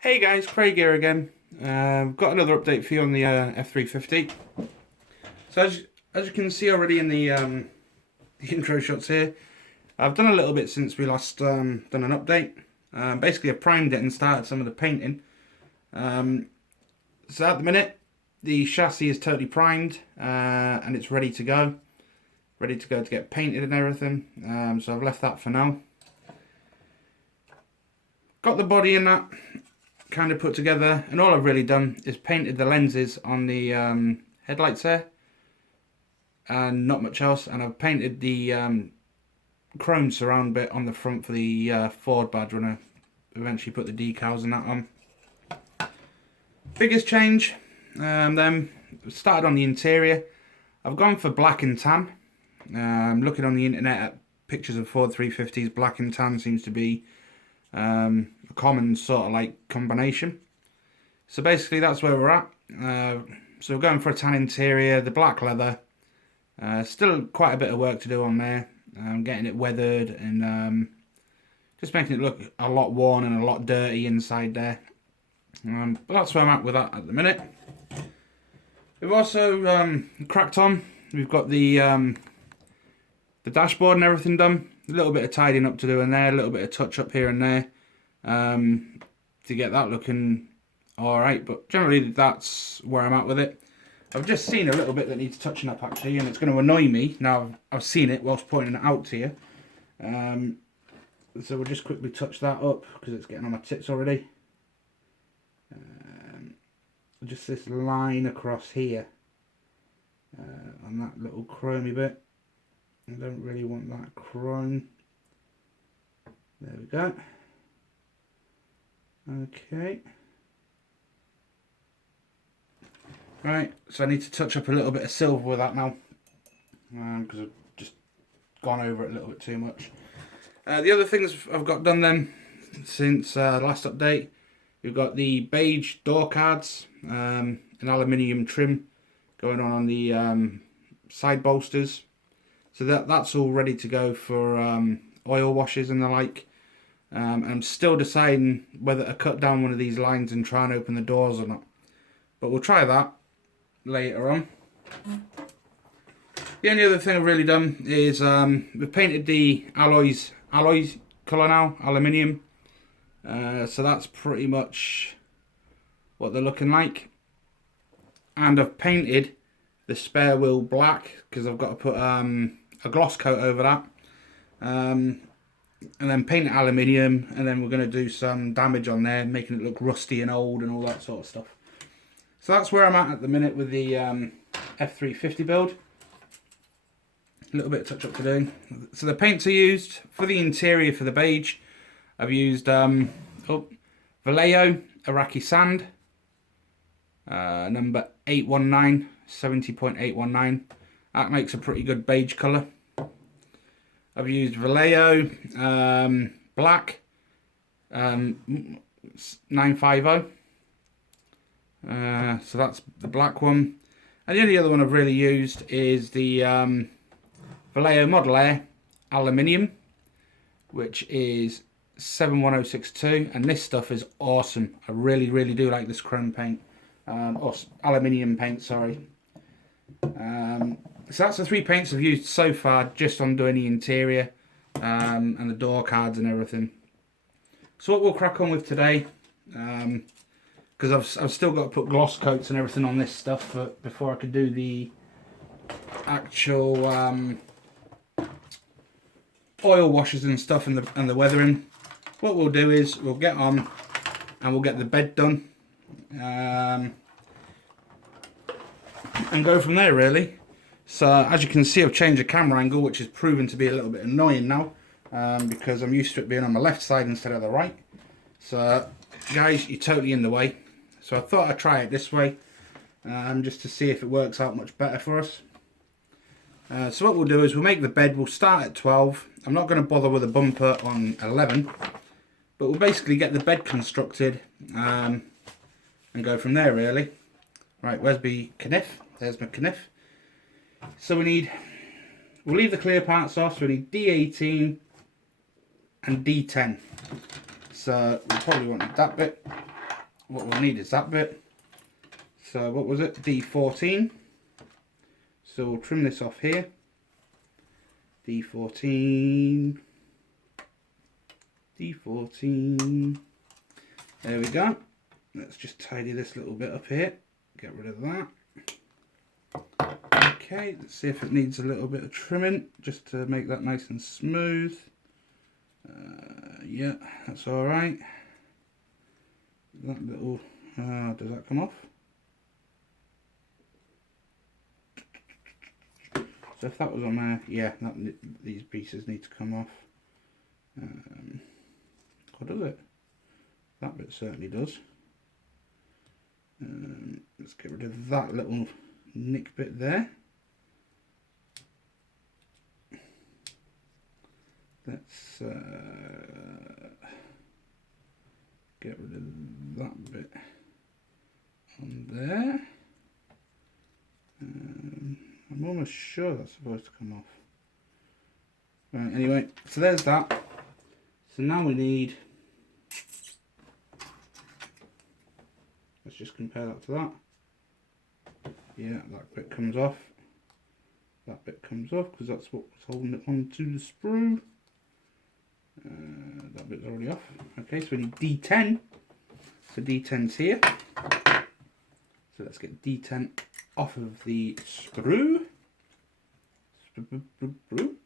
Hey guys, Craig here again. Got another update for you on the f350. So as you can see already in the intro shots here, I've done a little bit since we last done an update. Basically, I primed it and started some of the painting. So at the minute, the chassis is totally primed and it's ready to go. Ready to go to get painted and everything. So I've left that for now. Got the body in that kind of put together, and all I've really done is painted the lenses on the headlights there and not much else, and I've painted the chrome surround bit on the front for the Ford badge when I eventually put the decals and that on. Biggest change, then started on the interior. I've gone for black and tan. Looking on the internet at pictures of Ford 350s, black and tan seems to be a common sort of like combination. So basically that's where we're at. So we're going for a tan interior, the black leather. Still quite a bit of work to do on there. Getting it weathered and just making it look a lot worn and a lot dirty inside there. But that's where I'm at with that at the minute. We've also cracked on. We've got the dashboard and everything done. A little bit of tidying up to do in there, a little bit of touch up here and there to get that looking alright, but generally that's where I'm at with it. I've just seen a little bit that needs touching up actually, and it's going to annoy me now I've seen it whilst pointing it out to you. So we'll just quickly touch that up because it's getting on my tits already. Just this line across here on that little chromey bit. I don't really want that chrome. There we go. Okay. Right, so I need to touch up a little bit of silver with that now, because I've just gone over it a little bit too much. The other things I've got done then since last update, we've got the beige door cards, an aluminium trim going on the side bolsters. So that's all ready to go for oil washes and the like. I'm still deciding whether to cut down one of these lines and try and open the doors or not. But we'll try that later on. The only other thing I've really done is we've painted the alloys colour now, aluminium. So that's pretty much what they're looking like. And I've painted the spare wheel black because I've got to put a gloss coat over that, and then paint it aluminium, and then we're going to do some damage on there, making it look rusty and old and all that sort of stuff. So that's where I'm at the minute with the f350 build. A little bit of touch up to do. So the paints I used for the interior for the beige, I've used Vallejo Iraqi Sand, number 819, 70.819. That makes a pretty good beige colour. I've used Vallejo Black 950. So that's the black one. And the only other one I've really used is the Vallejo Model Air Aluminium, which is 71062. And this stuff is awesome. I really, really do like this chrome paint. Or aluminium paint, sorry. So that's the three paints I've used so far, just on doing the interior and the door cards and everything. So what we'll crack on with today, because I've still got to put gloss coats and everything on this stuff before I could do the actual oil washes and stuff and the weathering. What we'll do is we'll get on and we'll get the bed done and go from there really. So as you can see, I've changed the camera angle, which has proven to be a little bit annoying now, because I'm used to it being on my left side instead of the right. So guys, you're totally in the way. So I thought I'd try it this way, just to see if it works out much better for us. So what we'll do is we'll make the bed, we'll start at 12. I'm not going to bother with a bumper on 11, but we'll basically get the bed constructed and go from there really. Right, where's my kniff? There's my kniff. So we'll leave the clear parts off, so we need D18 and D10. So we probably won't need that bit. what we'll need is that bit. So what was it? D14. So we'll trim this off here. D14. D14. There we go. Let's just tidy this little bit up here. Get rid of that. Okay, let's see if it needs a little bit of trimming just to make that nice and smooth. Yeah, that's alright. That little, does that come off? So if that was on there, yeah, these pieces need to come off. Or does it? That bit certainly does. Let's get rid of that little nick bit there. Let's get rid of that bit on there. I'm almost sure that's supposed to come off. Right, anyway, so there's that. So now we need, let's just compare that to that. Yeah, that bit comes off. That bit comes off because that's what's holding it onto the sprue. That bit's already off. Okay, so we need D10. So D10's here. So let's get D10 off of the sprue.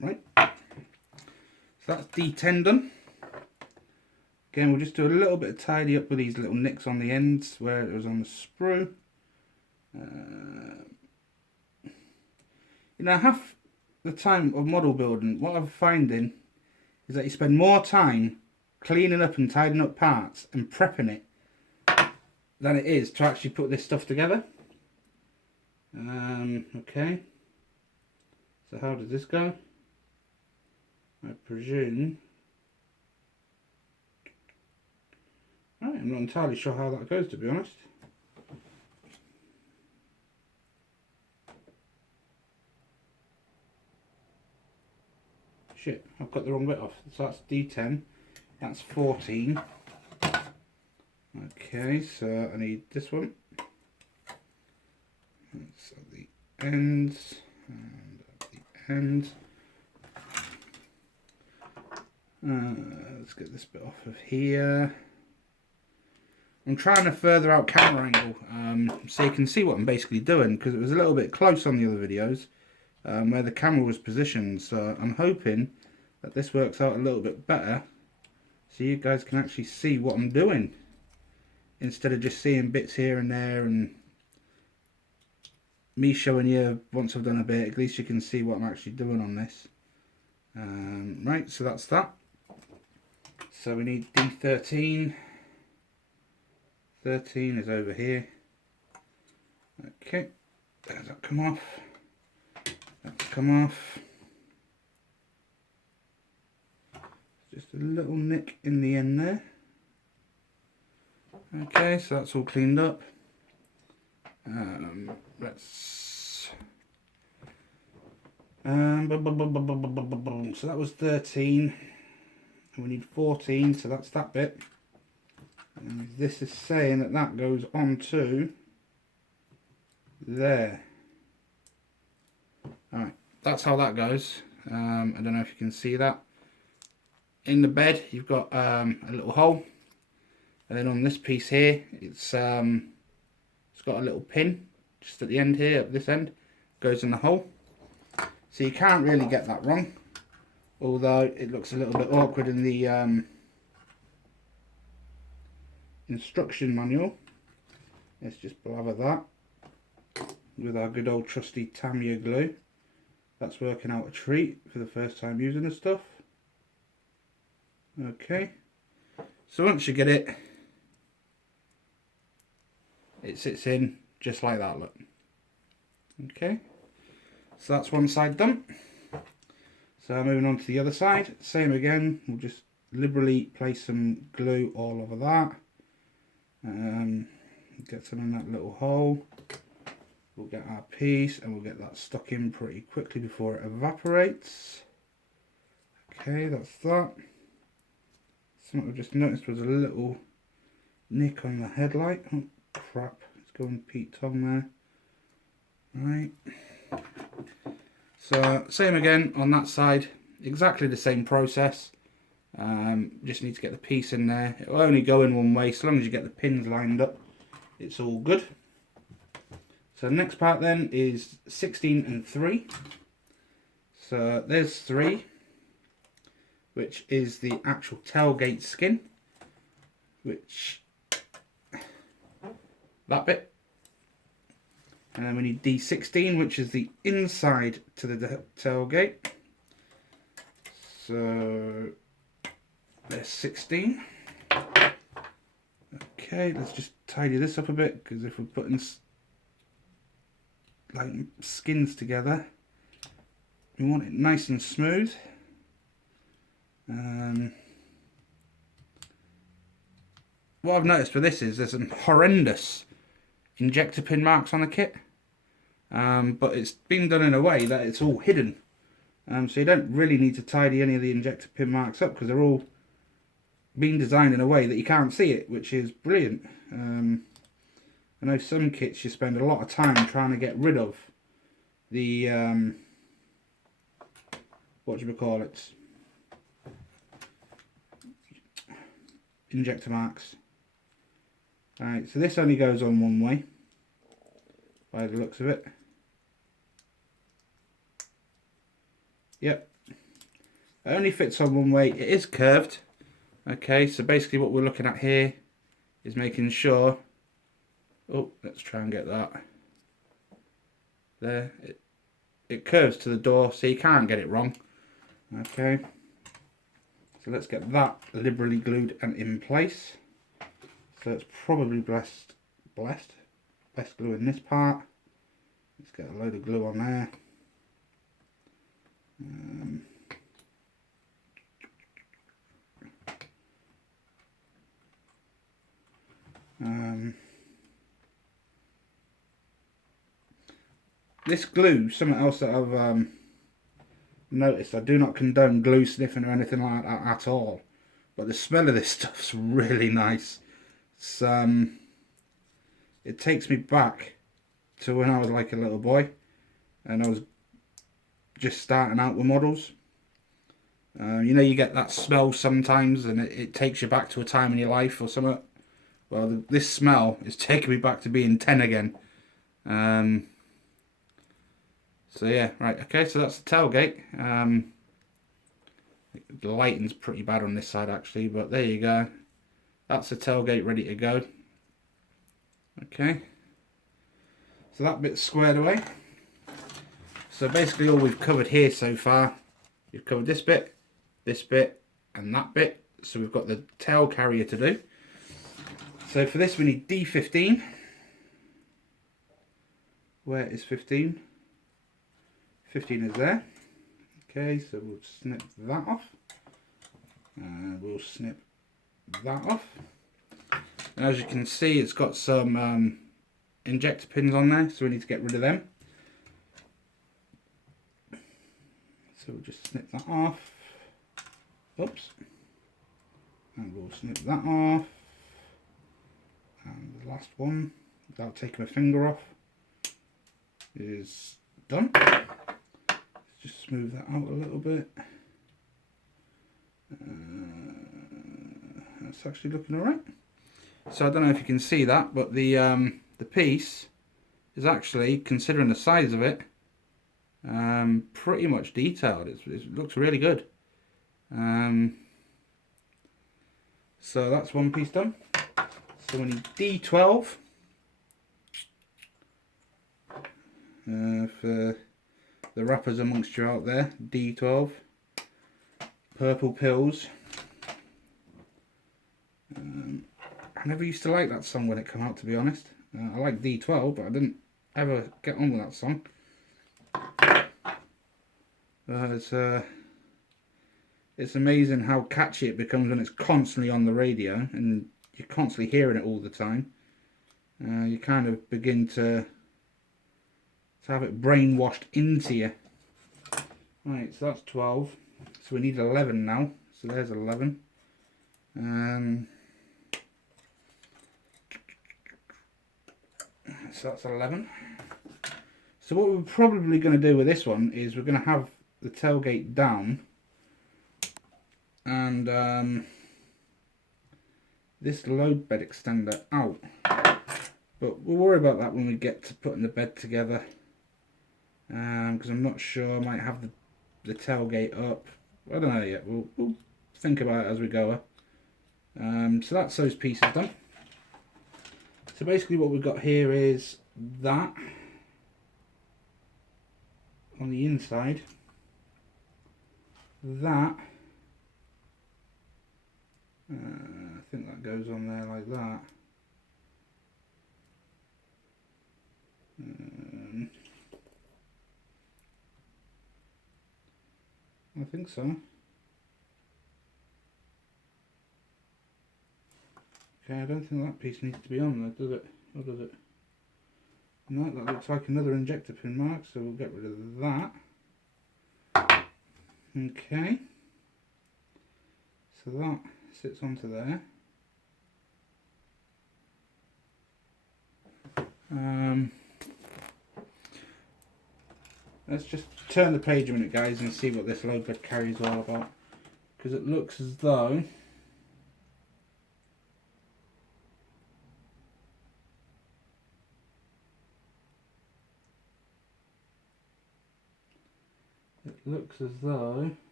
Right. So that's D10 done. Again, we'll just do a little bit of tidy up with these little nicks on the ends where it was on the sprue. You know, half the time of model building, what I'm finding is that you spend more time cleaning up and tidying up parts and prepping it than it is to actually put this stuff together. Okay, so how does this go? I presume, right, I'm not entirely sure how that goes, to be honest. Shit, I've got the wrong bit off. So that's D10, that's 14. Okay, so I need this one. That's at the ends, and at the end. Let's get this bit off of here. I'm trying to further out camera angle so you can see what I'm basically doing, because it was a little bit close on the other videos where the camera was positioned. So I'm hoping that this works out a little bit better so you guys can actually see what I'm doing, instead of just seeing bits here and there and me showing you once I've done a bit. At least you can see what I'm actually doing on this. Right, so that's that. So we need D13. 13 is over here. Okay, there's that come off. That's come off. Just a little nick in the end there. Okay, so that's all cleaned up. Let's so that was 13 and we need 14, so that's that bit. And this is saying that that goes onto there. Alright, that's how that goes. I don't know if you can see that. In the bed you've got a little hole, and then on this piece here it's got a little pin just at the end here, at this end, goes in the hole. So you can't really get that wrong, although it looks a little bit awkward in the instruction manual. Let's just blather that with our good old trusty Tamiya glue. That's working out a treat for the first time using this stuff. Okay, so once you get it, it sits in just like that, look. Okay, so that's one side done. So moving on to the other side, same again, we'll just liberally place some glue all over that. Get some in that little hole. We'll get our piece and we'll get that stuck in pretty quickly before it evaporates. Okay, that's that. Something I've just noticed was a little nick on the headlight. Oh crap, it's going Pete Tong there. Right. So same again on that side, exactly the same process. Just need to get the piece in there. It will only go in one way, so long as you get the pins lined up, it's all good. So the next part then is 16 and 3. So there's 3, which is the actual tailgate skin, which, that bit. And then we need D16, which is the inside to the tailgate. So there's 16. Okay, let's just tidy this up a bit, because if we're putting like skins together, we want it nice and smooth. What I've noticed for this is there's some horrendous injector pin marks on the kit, but it's been done in a way that it's all hidden, so you don't really need to tidy any of the injector pin marks up, because they're all been designed in a way that you can't see it, which is brilliant. I know some kits you spend a lot of time trying to get rid of the injector marks. Alright, so this only goes on one way by the looks of it. Yep, it only fits on one way. It is curved. Okay, so basically what we're looking at here is making sure, oh, let's try and get that there, it curves to the door, so you can't get it wrong. Okay, so let's get that liberally glued and in place. So it's probably best glue in this part. Let's get a load of glue on there. This glue, something else that I've noticed, I do not condone glue sniffing or anything like that at all, but the smell of this stuff's really nice. It's, it takes me back to when I was like a little boy and I was just starting out with models. You know, you get that smell sometimes and it takes you back to a time in your life or something. Well, this smell is taking me back to being 10 again. So yeah, right, okay, so that's the tailgate. The lighting's pretty bad on this side actually, but there you go. That's the tailgate ready to go. Okay, so that bit's squared away. So basically all we've covered here so far, we've covered this bit, and that bit. So we've got the tail carrier to do. So for this we need D15. Where is 15? 15 is there. Okay, so we'll snip that off. We'll snip that off. And as you can see, it's got some injector pins on there, so we need to get rid of them. So we'll just snip that off. Oops. And we'll snip that off. And the last one, without taking my finger off, is done. Let's just smooth that out a little bit. That's actually looking alright. So I don't know if you can see that, but the piece is actually, considering the size of it, pretty much detailed. It looks really good. So that's one piece done. So we need D12 for the rappers amongst you out there. D12, Purple Pills. I never used to like that song when it came out, to be honest. I like D12, but I didn't ever get on with that song. It's amazing how catchy it becomes when it's constantly on the radio and you're constantly hearing it all the time. You kind of begin to have it brainwashed into you. Right, so that's 12. So we need 11 now. So there's 11. so that's 11. So what we're probably going to do with this one is we're going to have the tailgate down and this load bed extender out. But we'll worry about that when we get to putting the bed together, because I'm not sure. I might have the tailgate up. I don't know yet. We'll think about it as we go. So that's those pieces done. So basically what we've got here is that on the inside, that I think that goes on there like that. I think so. Okay, I don't think that piece needs to be on there, does it? Or does it? No, that looks like another injector pin mark, so we'll get rid of that. Okay. So that sits onto there. Let's just turn the page a minute, guys, and see what this load bed carry is all about. Because it looks as though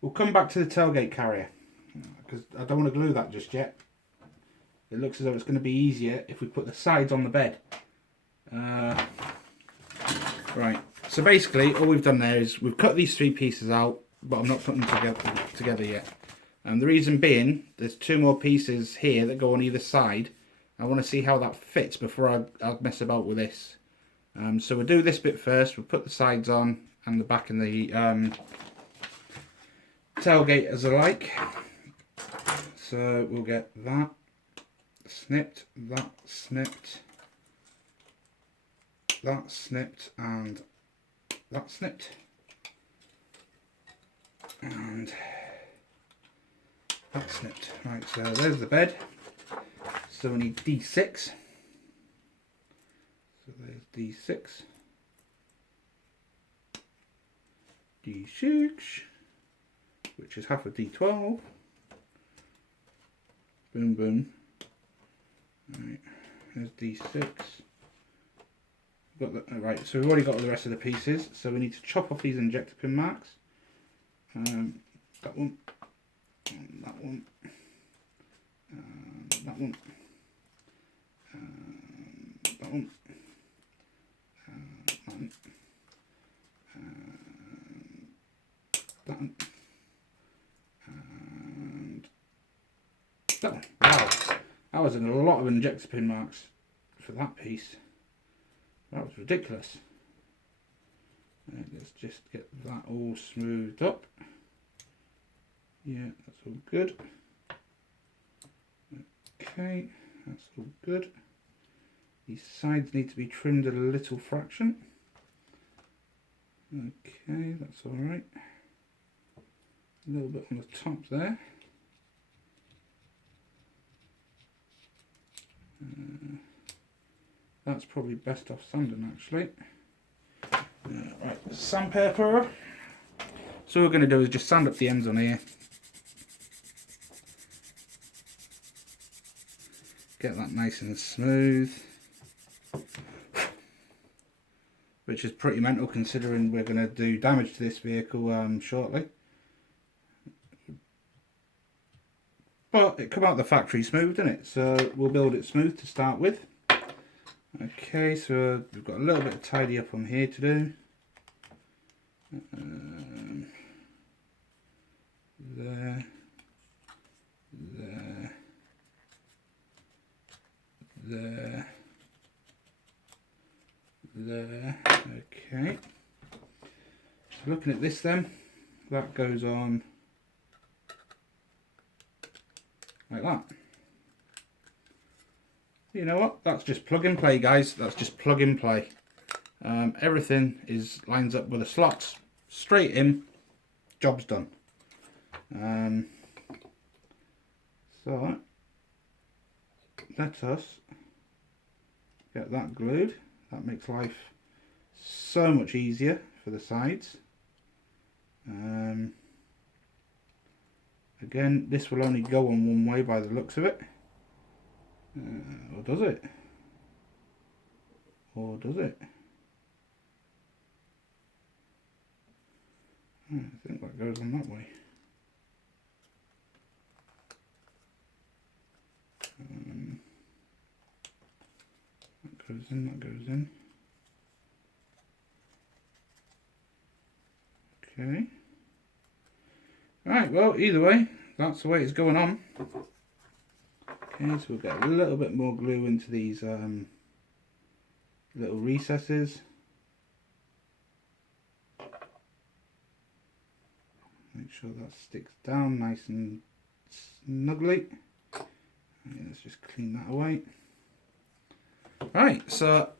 we'll come back to the tailgate carrier, because I don't want to glue that just yet. It looks as though it's going to be easier if we put the sides on the bed. Right, so basically all we've done there is we've cut these three pieces out, but I'm not putting them together yet. And the reason being, there's two more pieces here that go on either side. I want to see how that fits before I mess about with this. So we'll do this bit first. We'll put the sides on and the back and the tailgate as alike. So we'll get that snipped, that snipped, that snipped, and that snipped. And that snipped. Right, so there's the bed. So we need D6. So there's D6. D6, which is half a D12. Boom, boom. Right, there's D6. Got the, right, so we've already got the rest of the pieces. So we need to chop off these injector pin marks. That one. And that one, and that one, and that one, and that one, and that one, and that one. Wow, that was a lot of injector pin marks for that piece. That was ridiculous. Let's just get that all smoothed up. Yeah, that's all good. Okay, that's all good. These sides need to be trimmed a little fraction. Okay, that's all right. A little bit on the top there. That's probably best off sanding actually. Right, sandpaper. So what we're going to do is just sand up the ends on here. Get that nice and smooth, which is pretty mental considering we're going to do damage to this vehicle shortly. But it come out the factory smooth, didn't it? So we'll build it smooth to start with. Okay, so we've got a little bit of tidy up on here to do. There, there, there, there. Okay, so looking at this then, that goes on like that. You know what, that's just plug and play, guys. That's just plug and play. Everything lines up with the slots straight in, job's done. So let us get that glued. That makes life so much easier for the sides. Again, this will only go on one way by the looks of it. Or does it? Or does it? I think that goes on that way. That goes in, that goes in. Okay. Right, well, either way, that's the way it's going on. Okay, so we'll get a little bit more glue into these little recesses. Make sure that sticks down nice and snugly. Okay, let's just clean that away. Right, so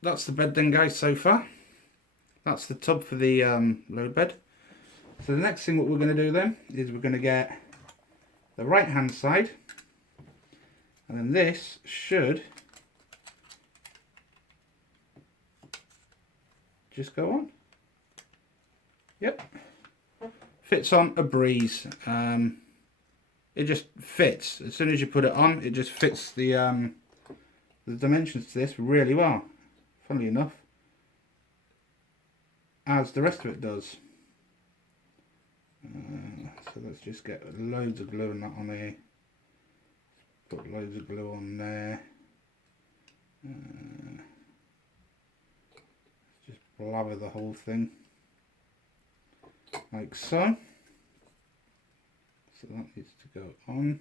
that's the bed then, guys, so far. That's the tub for the load bed. So the next thing what we're going to do then is we're going to get the right hand side, and then this should just go on. Yep, fits on a breeze. It just fits as soon as you put it on. It just fits the dimensions to this really well, funnily enough, as the rest of it does. So let's just get loads of glue on that on there. Put loads of glue on there. Just blather the whole thing like so. So that needs to go on.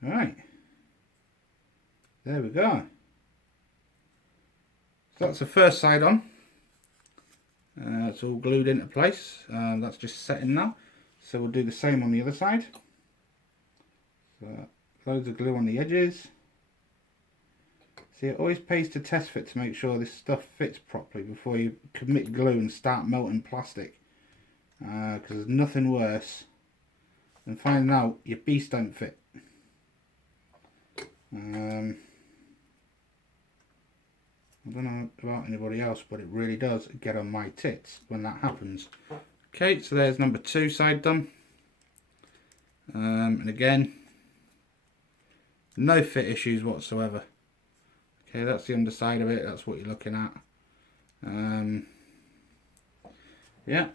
Right, there we go. So that's the first side on. It's all glued into place. That's just setting now. So we'll do the same on the other side. So loads of glue on the edges. See, it always pays to test fit to make sure this stuff fits properly before you commit glue and start melting plastic. Because there's nothing worse than finding out your beast don't fit. I don't know about anybody else, but it really does get on my tits when that happens. Okay, so there's number 2 side done. And again, no fit issues whatsoever. Okay, that's the underside of it, that's what you're looking at. Yeah,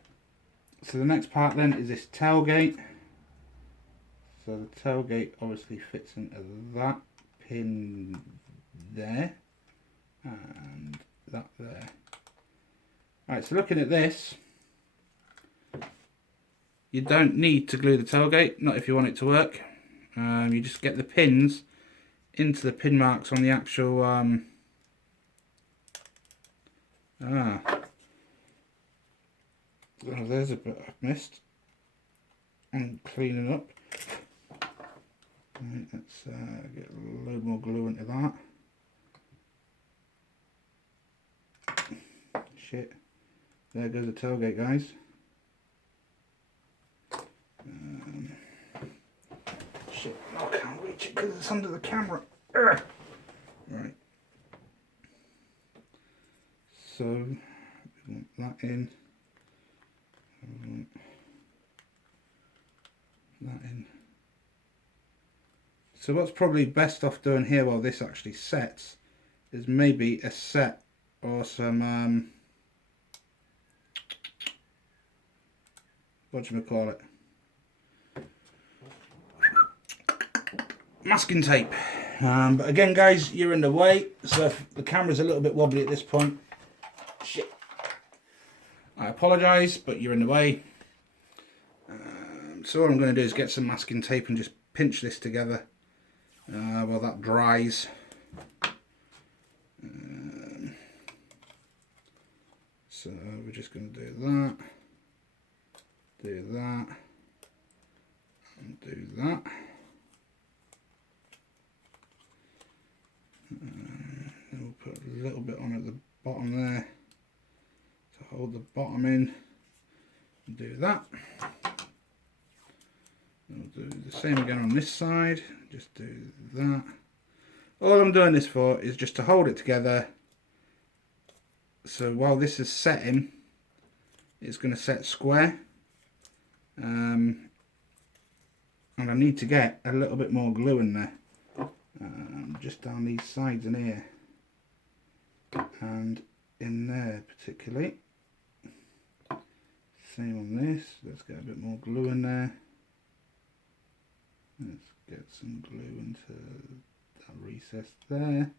so the next part then is this tailgate. So the tailgate obviously fits into that pin there. And that there. Right, so looking at this, you don't need to glue the tailgate, not if you want it to work. You just get the pins into the pin marks on the actual oh, there's a bit I've missed. I'm cleaning up. Right, let's get a load more glue into that. Shit, there goes the tailgate, guys. Shit, I can't reach it because it's under the camera. Urgh. Right, so we want that in, that in. So what's probably best off doing here while this actually sets is maybe a set or some whatchamacallit, masking tape. But again, guys, you're in the way, so if the camera's a little bit wobbly at this point, shit, I apologise, but you're in the way. So all I'm going to do is get some masking tape and just pinch this together while that dries. So we're just going to do that, and do that. Then we'll put a little bit on at the bottom there to hold the bottom in. Do that. We'll do the same again on this side. Just do that. All I'm doing this for is just to hold it together. So while this is setting, it's going to set square. And I need to get a little bit more glue in there. Just down these sides in here. And in there particularly. Same on this. Let's get a bit more glue in there. Let's get some glue into that recess there.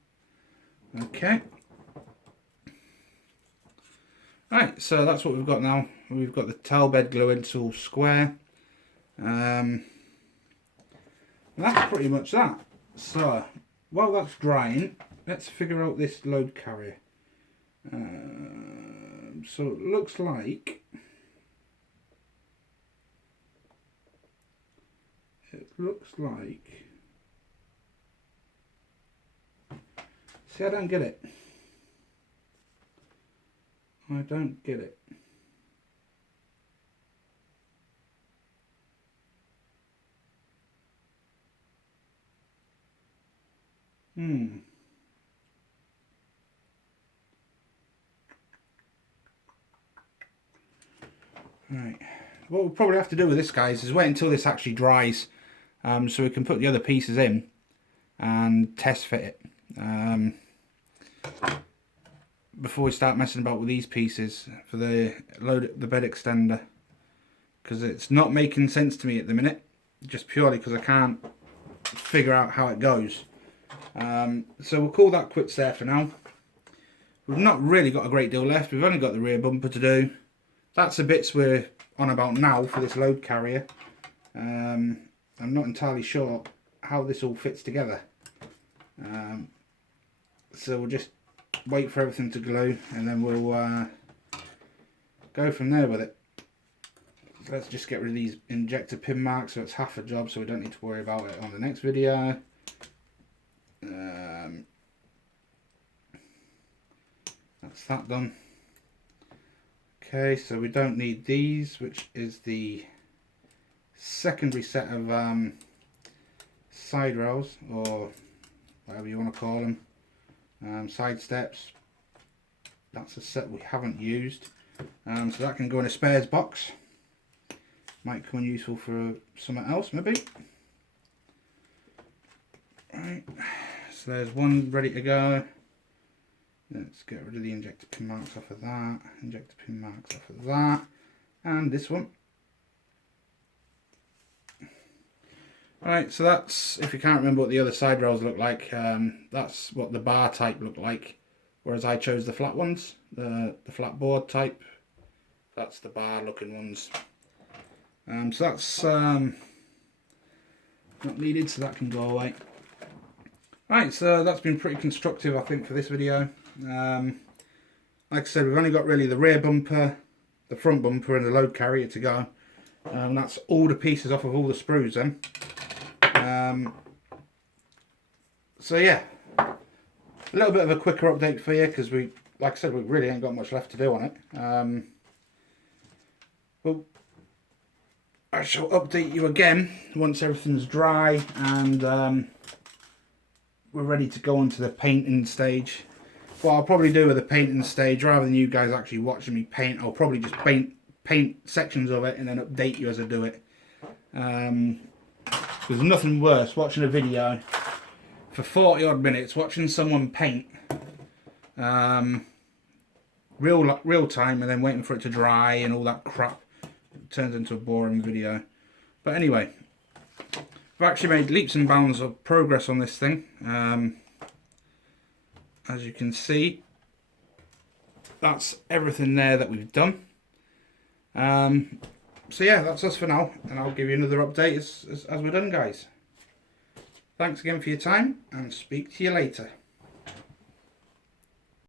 Okay. Right, so that's what we've got now. We've got the tail bed glue into all square. That's pretty much that. So while that's drying, let's figure out this load carrier. So it looks like see, I don't get it. I don't get it. Right. What we'll probably have to do with this, guys, is wait until this actually dries, so we can put the other pieces in and test fit it. Before we start messing about with these pieces for the bed extender, because it's not making sense to me at the minute, just purely because I can't figure out how it goes. So we'll call that quits there for now. We've not really got a great deal left. We've only got the rear bumper to do. That's the bits we're on about now for this load carrier. I'm not entirely sure how this all fits together. So we'll just wait for everything to glue and then we'll go from there with it. So let's just get rid of these injector pin marks, so it's half a job, so we don't need to worry about it on the next video. That's that done. Okay, so we don't need these, which is the secondary set of side rails, or whatever you want to call them, side steps. That's a set we haven't used, so that can go in a spares box. Might come in useful for something else maybe. Right, so there's one ready to go. Let's get rid of the injector pin marks off of that, injector pin marks off of that, and this one. Right, so that's, if you can't remember what the other side rails look like, that's what the bar type look like, whereas I chose the flat ones, the flat board type. That's the bar looking ones. So that's not needed, so that can go away. Right, so that's been pretty constructive, I think, for this video. Like I said, we've only got really the rear bumper, the front bumper and the load carrier to go. That's all the pieces off of all the sprues then. So yeah, a little bit of a quicker update for you, because we, like I said, we really ain't got much left to do on it. Well, I shall update you again once everything's dry and we're ready to go on to the painting stage. What I'll probably do with the painting stage, rather than you guys actually watching me paint, I'll probably just paint sections of it and then update you as I do it. There's nothing worse watching a video for 40 odd minutes, watching someone paint real time and then waiting for it to dry and all that crap. It turns into a boring video. But anyway, I've actually made leaps and bounds of progress on this thing. As you can see, that's everything there that we've done. So yeah, that's us for now, and I'll give you another update as we're done, guys. Thanks again for your time, and speak to you later.